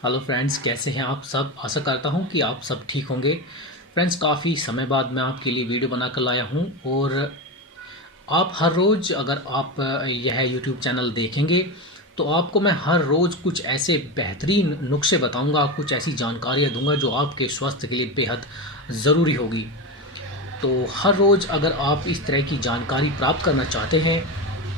Hello friends, कैसे हैं आप सब। आशा करता हूं कि आप सब ठीक होंगे। फ्रेंड्स, काफ़ी समय बाद मैं आपके लिए वीडियो बनाकर लाया हूं और आप हर रोज़ अगर आप यह यूट्यूब चैनल देखेंगे तो आपको मैं हर रोज़ कुछ ऐसे बेहतरीन नुस्खे बताऊंगा, कुछ ऐसी जानकारियां दूंगा जो आपके स्वास्थ्य के लिए बेहद ज़रूरी होगी। तो हर रोज़ अगर आप इस तरह की जानकारी प्राप्त करना चाहते हैं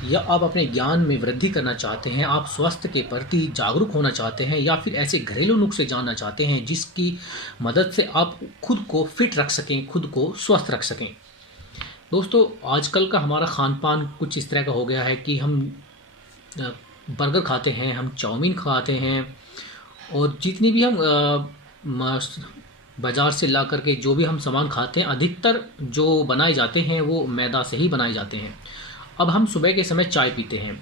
या आप अपने ज्ञान में वृद्धि करना चाहते हैं, आप स्वास्थ्य के प्रति जागरूक होना चाहते हैं या फिर ऐसे घरेलू नुस्खे जानना चाहते हैं जिसकी मदद से आप खुद को फिट रख सकें, खुद को स्वस्थ रख सकें। दोस्तों, आजकल का हमारा खान पान कुछ इस तरह का हो गया है कि हम अ, बर्गर खाते हैं, हम चाउमीन खाते हैं और जितनी भी हम बाज़ार से ला करके जो भी हम सामान खाते हैं, अधिकतर जो बनाए जाते हैं वो मैदा से ही बनाए जाते हैं। अब हम सुबह के समय चाय पीते हैं।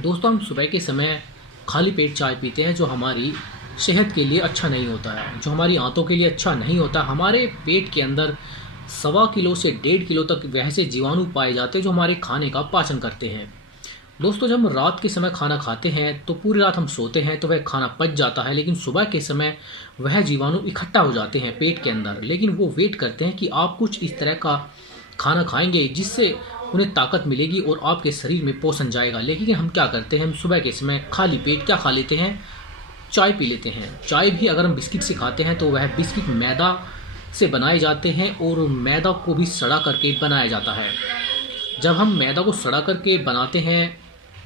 दोस्तों, हम सुबह के समय खाली पेट चाय पीते हैं जो हमारी सेहत के लिए अच्छा नहीं होता है, जो हमारी आंतों के लिए अच्छा नहीं होता। हमारे पेट के अंदर 1.25 किलो से 1.5 किलो तक वैसे जीवाणु पाए जाते हैं जो हमारे खाने का पाचन करते हैं। दोस्तों, जब हम रात के समय खाना खाते हैं तो पूरी रात हम सोते हैं तो वह खाना पच जाता है, लेकिन सुबह के समय वह जीवाणु इकट्ठा हो जाते हैं पेट के अंदर। लेकिन वो वेट करते हैं कि आप कुछ इस तरह का खाना खाएंगे जिससे उन्हें ताकत मिलेगी और आपके शरीर में पोषण जाएगा। लेकिन हम क्या करते हैं, हम सुबह के समय खाली पेट क्या खा लेते हैं, चाय पी लेते हैं। चाय भी अगर हम बिस्किट से खाते हैं तो वह बिस्किट मैदा से बनाए जाते हैं और मैदा को भी सड़ा करके बनाया जाता है। जब हम मैदा को सड़ा करके बनाते हैं,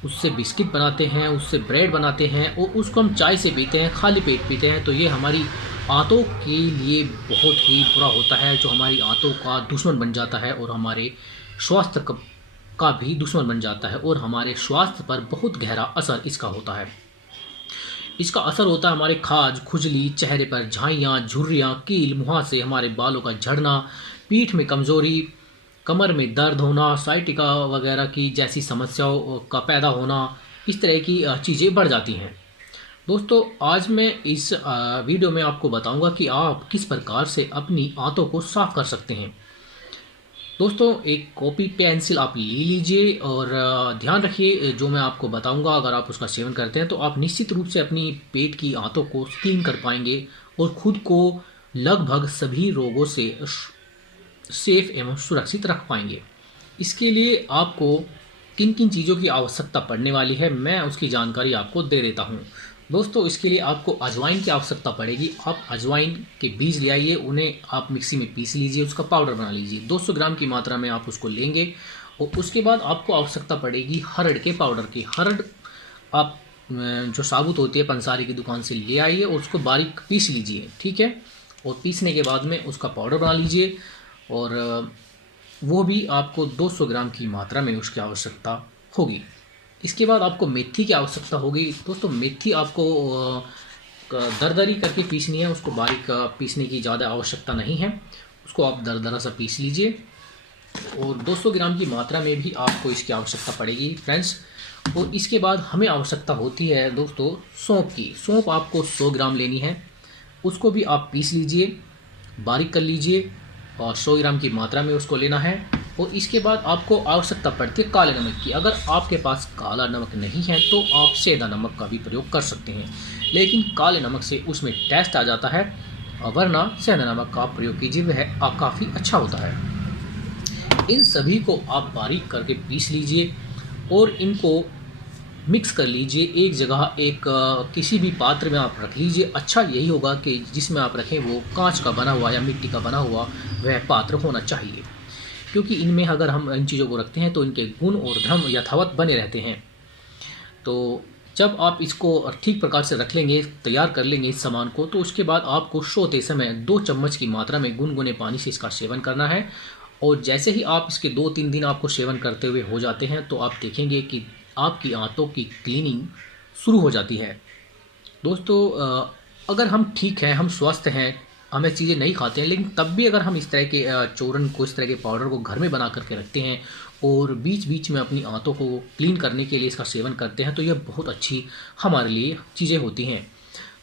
उससे बिस्किट बनाते हैं, उससे ब्रेड बनाते हैं और उसको हम चाय से पीते हैं, खाली पेट पीते हैं, तो ये हमारी आंतों के लिए बहुत ही बुरा होता है, जो हमारी आंतों का दुश्मन बन जाता है और हमारे स्वास्थ्य का भी दुश्मन बन जाता है और हमारे स्वास्थ्य पर बहुत गहरा असर इसका होता है। इसका असर होता है हमारे खाज, खुजली, चेहरे पर झाइयाँ, झुर्रियाँ, कील, मुहासे, हमारे बालों का झड़ना, पीठ में कमजोरी, कमर में दर्द होना, साइटिका वगैरह की जैसी समस्याओं का पैदा होना, इस तरह की चीज़ें बढ़ जाती हैं। दोस्तों, आज मैं इस वीडियो में आपको बताऊंगा कि आप किस प्रकार से अपनी आंतों को साफ कर सकते हैं। दोस्तों, एक कॉपी पेंसिल आप ले लीजिए और ध्यान रखिए जो मैं आपको बताऊंगा, अगर आप उसका सेवन करते हैं तो आप निश्चित रूप से अपनी पेट की आंतों को क्लीन कर पाएंगे और खुद को लगभग सभी रोगों से सेफ एवं सुरक्षित रख पाएंगे। इसके लिए आपको किन किन चीज़ों की आवश्यकता पड़ने वाली है, मैं उसकी जानकारी आपको दे देता हूँ। दोस्तों, इसके लिए आपको अजवाइन की आवश्यकता पड़ेगी। आप अजवाइन के बीज ले आइए, उन्हें आप मिक्सी में पीस लीजिए, उसका पाउडर बना लीजिए। 200 ग्राम की मात्रा में आप उसको लेंगे और उसके बाद आपको आवश्यकता पड़ेगी हरड़ के पाउडर की। हरड़ आप जो साबुत होती है पंसारी की दुकान से ले आइए और उसको बारीक पीस लीजिए, ठीक है। और पीसने के बाद में उसका पाउडर बना लीजिए और वो भी आपको 200 ग्राम की मात्रा में उसकी आवश्यकता होगी। इसके बाद आपको मेथी की आवश्यकता होगी। दोस्तों, मेथी आपको दरदरी करके पीसनी है, उसको बारीक पीसने की ज़्यादा आवश्यकता नहीं है, उसको आप दरदरा सा पीस लीजिए और 200 ग्राम की मात्रा में भी आपको इसकी आवश्यकता पड़ेगी फ्रेंड्स। और इसके बाद हमें आवश्यकता होती है दोस्तों सौंफ की। सौंफ आपको 100 ग्राम लेनी है, उसको भी आप पीस लीजिए, बारीक कर लीजिए और 100 ग्राम की मात्रा में उसको लेना है। और इसके बाद आपको आवश्यकता पड़ती है काले नमक की। अगर आपके पास काला नमक नहीं है तो आप सेंधा नमक का भी प्रयोग कर सकते हैं, लेकिन काले नमक से उसमें टेस्ट आ जाता है, वरना सेंधा नमक का प्रयोग कीजिए, वह काफ़ी अच्छा होता है। इन सभी को आप बारीक करके पीस लीजिए और इनको मिक्स कर लीजिए एक जगह। एक किसी भी पात्र में आप रख लीजिए। अच्छा यही होगा कि जिसमें आप रखें वो कांच का बना हुआ या मिट्टी का बना हुआ वह पात्र होना चाहिए, क्योंकि इनमें अगर हम इन चीज़ों को रखते हैं तो इनके गुण और धर्म यथावत बने रहते हैं। तो जब आप इसको ठीक प्रकार से रख लेंगे, तैयार कर लेंगे इस सामान को, तो उसके बाद आपको सोते समय 2 चम्मच की मात्रा में गुनगुने पानी से इसका सेवन करना है। और जैसे ही आप इसके 2-3 दिन आपको सेवन करते हुए हो जाते हैं तो आप देखेंगे कि आपकी आंतों की क्लीनिंग शुरू हो जाती है। दोस्तों, अगर हम ठीक हैं, हम स्वस्थ हैं, हम ये चीज़ें नहीं खाते हैं, लेकिन तब भी अगर हम इस तरह के चूर्ण को, इस तरह के पाउडर को घर में बना करके रखते हैं और बीच बीच में अपनी आंतों को क्लीन करने के लिए इसका सेवन करते हैं तो यह बहुत अच्छी हमारे लिए चीज़ें होती हैं।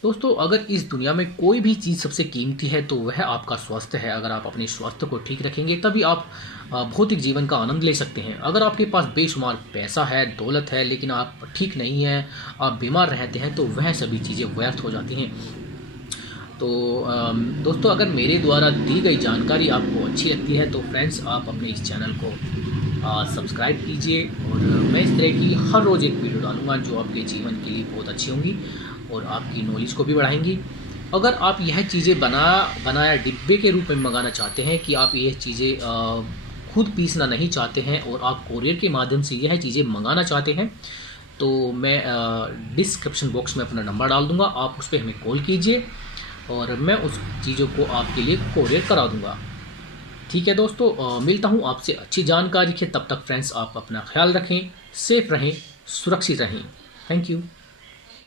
दोस्तों, अगर इस दुनिया में कोई भी चीज़ सबसे कीमती है तो वह आपका स्वास्थ्य है। अगर आप अपने स्वास्थ्य को ठीक रखेंगे तभी आप भौतिक जीवन का आनंद ले सकते हैं। अगर आपके पास बेशुमार पैसा है, दौलत है, लेकिन आप ठीक नहीं हैं, आप बीमार रहते हैं, तो वह सभी चीज़ें व्यर्थ हो जाती हैं। तो दोस्तों, अगर मेरे द्वारा दी गई जानकारी आपको अच्छी लगती है तो फ्रेंड्स, आप अपने इस चैनल को सब्सक्राइब कीजिए। और मैं इस तरह की हर रोज़ एक वीडियो डालूँगा जो आपके जीवन के लिए बहुत अच्छी होंगी और आपकी नॉलेज को भी बढ़ाएंगी। अगर आप यह चीज़ें बनाया डिब्बे के रूप में मंगाना चाहते हैं, कि आप यह चीज़ें खुद पीसना नहीं चाहते हैं और आप कोरियर के माध्यम से यह चीज़ें मंगाना चाहते हैं, तो मैं डिस्क्रिप्शन बॉक्स में अपना नंबर डाल दूँगा। आप उस पर हमें कॉल कीजिए और मैं उस चीज़ों को आपके लिए कोरियर करा दूँगा। ठीक है दोस्तों, मिलता हूँ आपसे अच्छी जानकारी के। तब तक फ्रेंड्स, आप अपना ख्याल रखें, सेफ रहें, सुरक्षित रहें। Thank you.